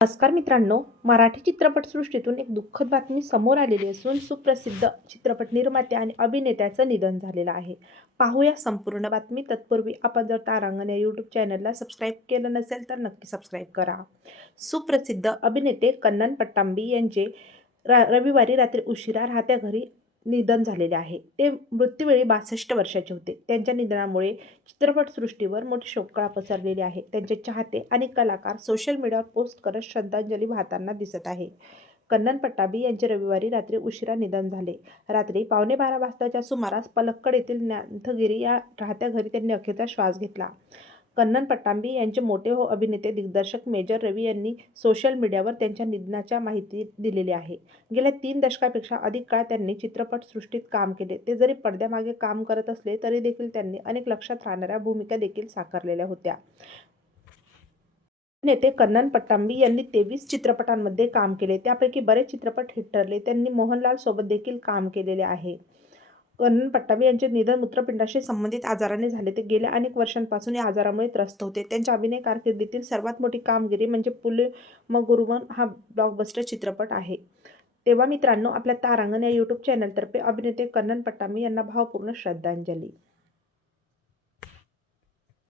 नमस्कार मित्रांनो मराठी चित्रपटसृष्टीतून एक दुःखद बातमी समोर आलेली असून सुप्रसिद्ध चित्रपट निर्माते आणि अभिनेत्याचं निधन झालेलं आहे. पाहूया संपूर्ण बातमी. तत्पूर्वी आपण जर तारांगण या यूट्यूब चॅनलला सबस्क्राईब केलं नसेल तर नक्की सबस्क्राईब करा. सुप्रसिद्ध अभिनेते कन्नन पट्टांबी यांचे रा रविवारी रात्री उशिरा राहत्या घरी निधन झालेले आहे. ते मृत्यूवेळी बासष्ट वर्षाचे होते. त्यांच्या निधनामुळे चित्रपटसृष्टीवर मोठी शोककळा पसरलेली आहे. त्यांचे चाहते आणि कलाकार सोशल मीडियावर पोस्ट करत श्रद्धांजली वाहताना दिसत आहे. कन्नन पट्टाबी यांचे रविवारी रात्री उशिरा निधन झाले. रात्री पावणे बारा वाजताच्या सुमारास पलक्कड येथील ज्ञानथगिरी या राहत्या घरी त्यांनी अखेरचा श्वास घेतला. कन्नन पट्टांबी यांचे मोठे हो अभिनेते दिग्दर्शक मेजर रवी यांनी सोशल मीडियावर त्यांच्या निधनाच्या माहिती दिलेली आहे. गेल्या तीन दशकापेक्षा अधिक काळ त्यांनी चित्रपटसृष्टीत काम केले. ते जरी पडद्यामागे काम करत असले तरी देखील त्यांनी अनेक लक्षात राहणाऱ्या भूमिका देखील साकारलेल्या होत्या. नेते कन्नन पट्टांबी यांनी तेवीस चित्रपटांमध्ये काम केले. त्यापैकी बरेच चित्रपट हिट ठरले. त्यांनी मोहनलाल सोबत देखील काम केलेले आहे. कन्नन पट्टाबी यांचे निधन मूत्रपिंडाशी संबंधित आजाराने झाले. ते गेल्या अनेक वर्षांपासून या आजारामुळे त्रस्त होते. त्यांच्या अभिनय कारकिर्दीतील सर्वात मोठी कामगिरी म्हणजे पुल मगुरुवन हा ब्लॉकबस्टर चित्रपट आहे. तेव्हा मित्रांनो आपल्या तारांगण या यूट्यूब चॅनलतर्फे अभिनेते कन्नन पट्टामी यांना भावपूर्ण श्रद्धांजली.